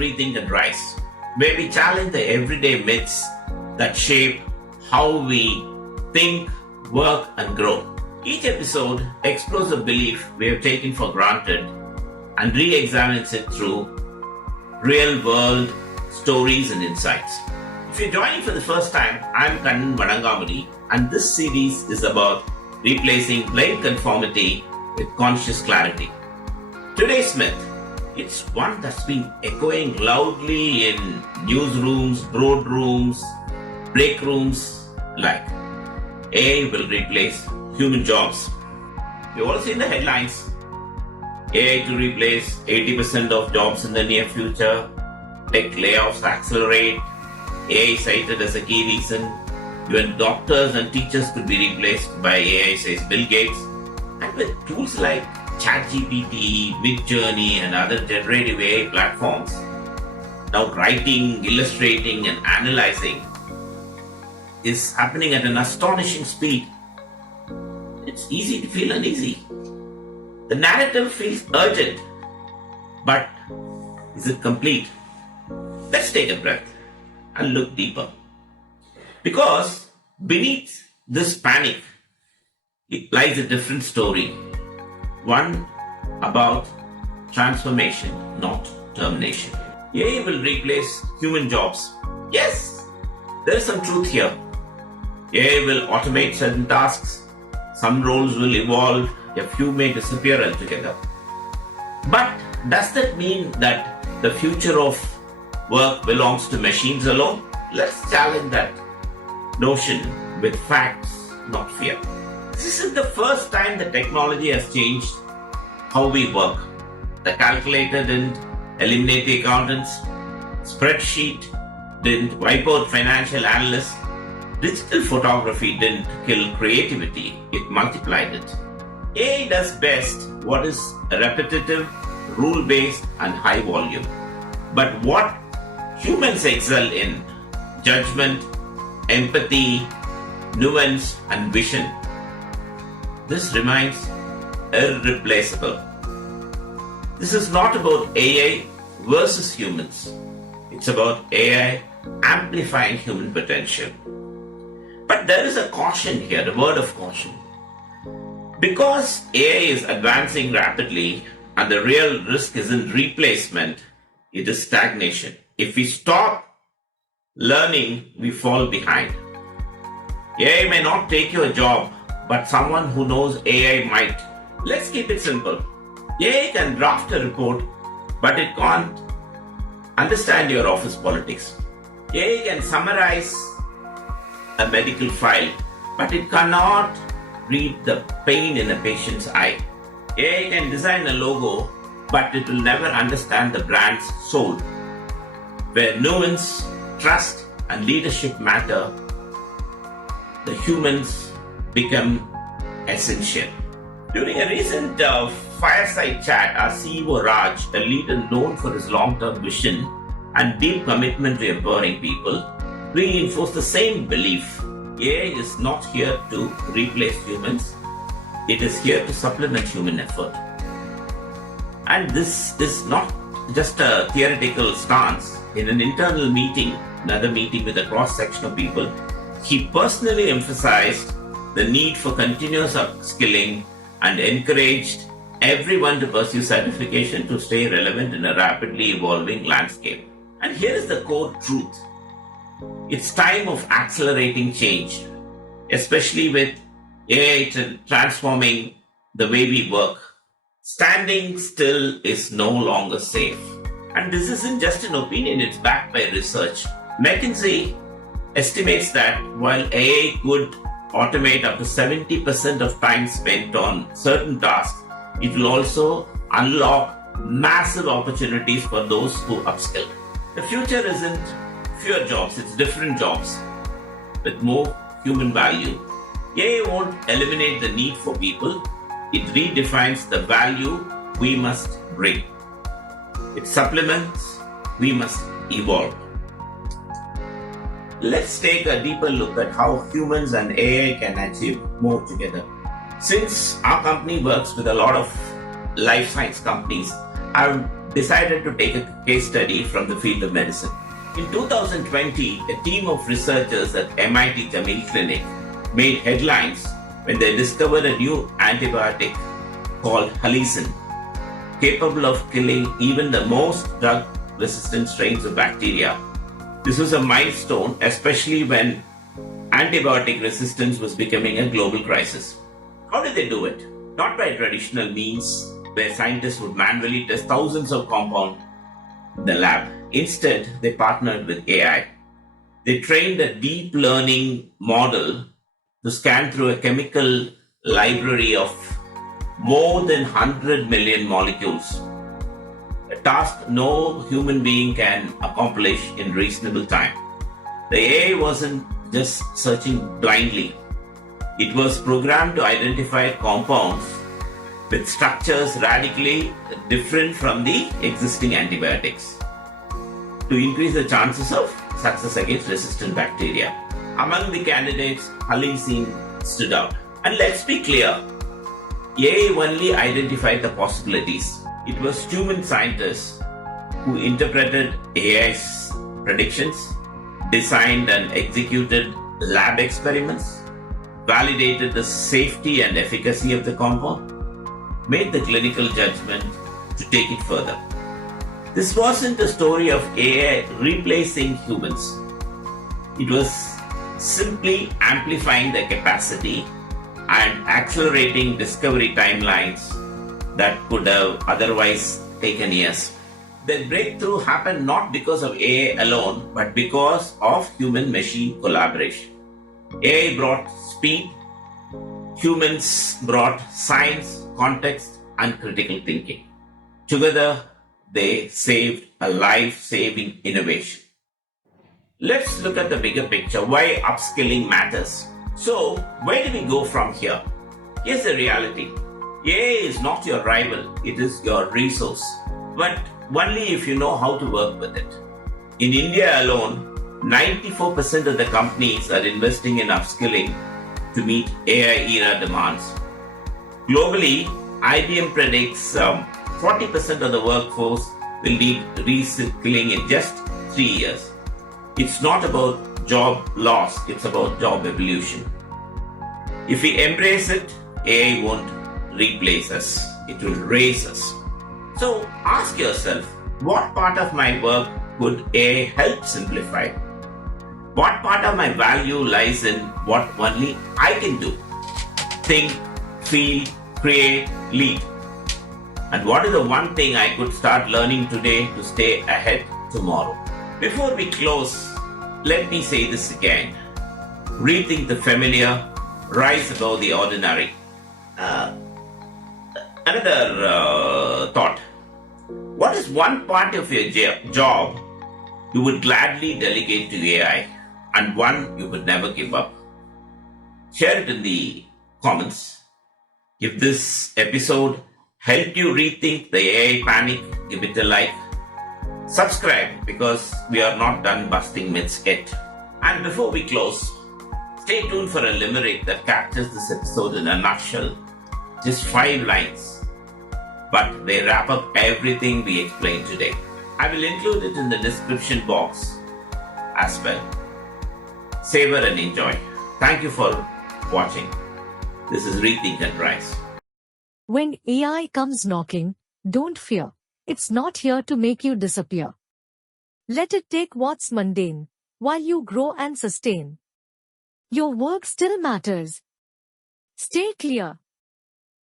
Rethink Rise, where we challenge the everyday myths that shape how we think, work, and grow. Each episode explores a belief we have taken for granted and re-examines it through real-world stories and insights. If you're joining for the first time, I'm Kannan, Vanangamudi, and this series is about replacing blind conformity with conscious clarity. Today's myth, it's one that's been echoing loudly in newsrooms, boardrooms, break rooms, like AI will replace human jobs. You've all seen the headlines. AI to replace 80% of jobs in the near future. Tech layoffs accelerate. AI cited as a key reason. Even doctors and teachers could be replaced by AI, says Bill Gates. And with tools like ChatGPT, Midjourney, and other generative AI platforms, now writing, illustrating, and analyzing is happening at an astonishing speed. It's easy to feel uneasy. The narrative feels urgent, but is it complete? Let's take a breath and look deeper. Because beneath this panic, it lies a different story. One about transformation, not termination. AI will replace human jobs. Yes, there is some truth here. AI will automate certain tasks. Some roles will evolve. A few may disappear altogether. But does that mean that the future of work belongs to machines alone? Let's challenge that notion with facts, not fear. This isn't the first time the technology has changed how we work. The calculator didn't eliminate the accountants. Spreadsheet didn't wipe out financial analysts. Digital photography didn't kill creativity, it multiplied it. AI does best what is repetitive, rule-based, and high volume. But what humans excel in: judgment, empathy, nuance, and vision. This remains irreplaceable. This is not about AI versus humans. It's about AI amplifying human potential. But there is a caution here, a word of caution. Because AI is advancing rapidly and the real risk isn't replacement, it is stagnation. If we stop learning, we fall behind. AI may not take your job, but someone who knows AI might. Let's keep it simple. AI can draft a report, but it can't understand your office politics. AI can summarize a medical file, but it cannot read the pain in a patient's eye. AI can design a logo, but it will never understand the brand's soul. Where nuance, trust, and leadership matter, the humans become essential. During a recent fireside chat, our CEO Raj, a leader known for his long-term vision and deep commitment to empowering people, reinforced the same belief. AI is not here to replace humans. It is here to supplement human effort. And this is not just a theoretical stance. In an internal meeting, another meeting with a cross-section of people, he personally emphasized the need for continuous upskilling and encouraged everyone to pursue certification to stay relevant in a rapidly evolving landscape. And here is the core truth. It's time of accelerating change, especially with AI transforming the way we work. Standing still is no longer safe. And this isn't just an opinion, it's backed by research. McKinsey estimates that while AI could automate up to 70% of time spent on certain tasks, it will also unlock massive opportunities for those who upskill. The future isn't fewer jobs, it's different jobs with more human value. AI won't eliminate the need for people, it redefines the value we must bring. It supplements, we must evolve. Let's take a deeper look at how humans and AI can achieve more together. Since our company works with a lot of life science companies, I've decided to take a case study from the field of medicine. In 2020, a team of researchers at MIT Jameel Clinic made headlines when they discovered a new antibiotic called Halicin, capable of killing even the most drug-resistant strains of bacteria. This was a milestone, especially when antibiotic resistance was becoming a global crisis. How did they do it? Not by traditional means, where scientists would manually test thousands of compounds in the lab. Instead, they partnered with AI. They trained a deep learning model to scan through a chemical library of more than 100 million molecules, a task no human being can accomplish in reasonable time. The AI wasn't just searching blindly. It was programmed to identify compounds with structures radically different from the existing antibiotics to increase the chances of success against resistant bacteria. Among the candidates, Halicin stood out. And let's be clear, AI only identified the possibilities. It was human scientists who interpreted AI's predictions, designed and executed lab experiments, validated the safety and efficacy of the compound, made the clinical judgment to take it further. This wasn't a story of AI replacing humans. It was simply amplifying their capacity and accelerating discovery timelines that could have otherwise taken years. The breakthrough happened not because of AI alone, but because of human-machine collaboration. AI brought speed, humans brought science, context, and critical thinking. Together, they saved a life-saving innovation. Let's look at the bigger picture, why upskilling matters. So, where do we go from here? Here's the reality. AI is not your rival, it is your resource, but only if you know how to work with it. In India alone, 94% of the companies are investing in upskilling to meet AI era demands. Globally, IBM predicts 40% of the workforce will need reskilling in just 3 years. It's not about job loss, it's about job evolution. If we embrace it, AI won't replace us, it will raise us. So ask yourself, what part of my work could AI help simplify? What part of my value lies in what only I can do? Think, feel, create, lead. And what is the one thing I could start learning today to stay ahead tomorrow? Before we close, let me say this again. Rethink the familiar, rise above the ordinary. Another thought. What is one part of your job you would gladly delegate to AI and one you would never give up? Share it in the comments. If this episode helped you rethink the AI panic, give it a like. Subscribe because we are not done busting myths yet. And before we close, stay tuned for a limerick that captures this episode in a nutshell. Just 5 lines. But they wrap up everything we explained today. I will include it in the description box as well. Savor and enjoy. Thank you for watching. This is Rethink Rise. When AI comes knocking, don't fear. It's not here to make you disappear. Let it take what's mundane, while you grow and sustain. Your work still matters. Stay clear,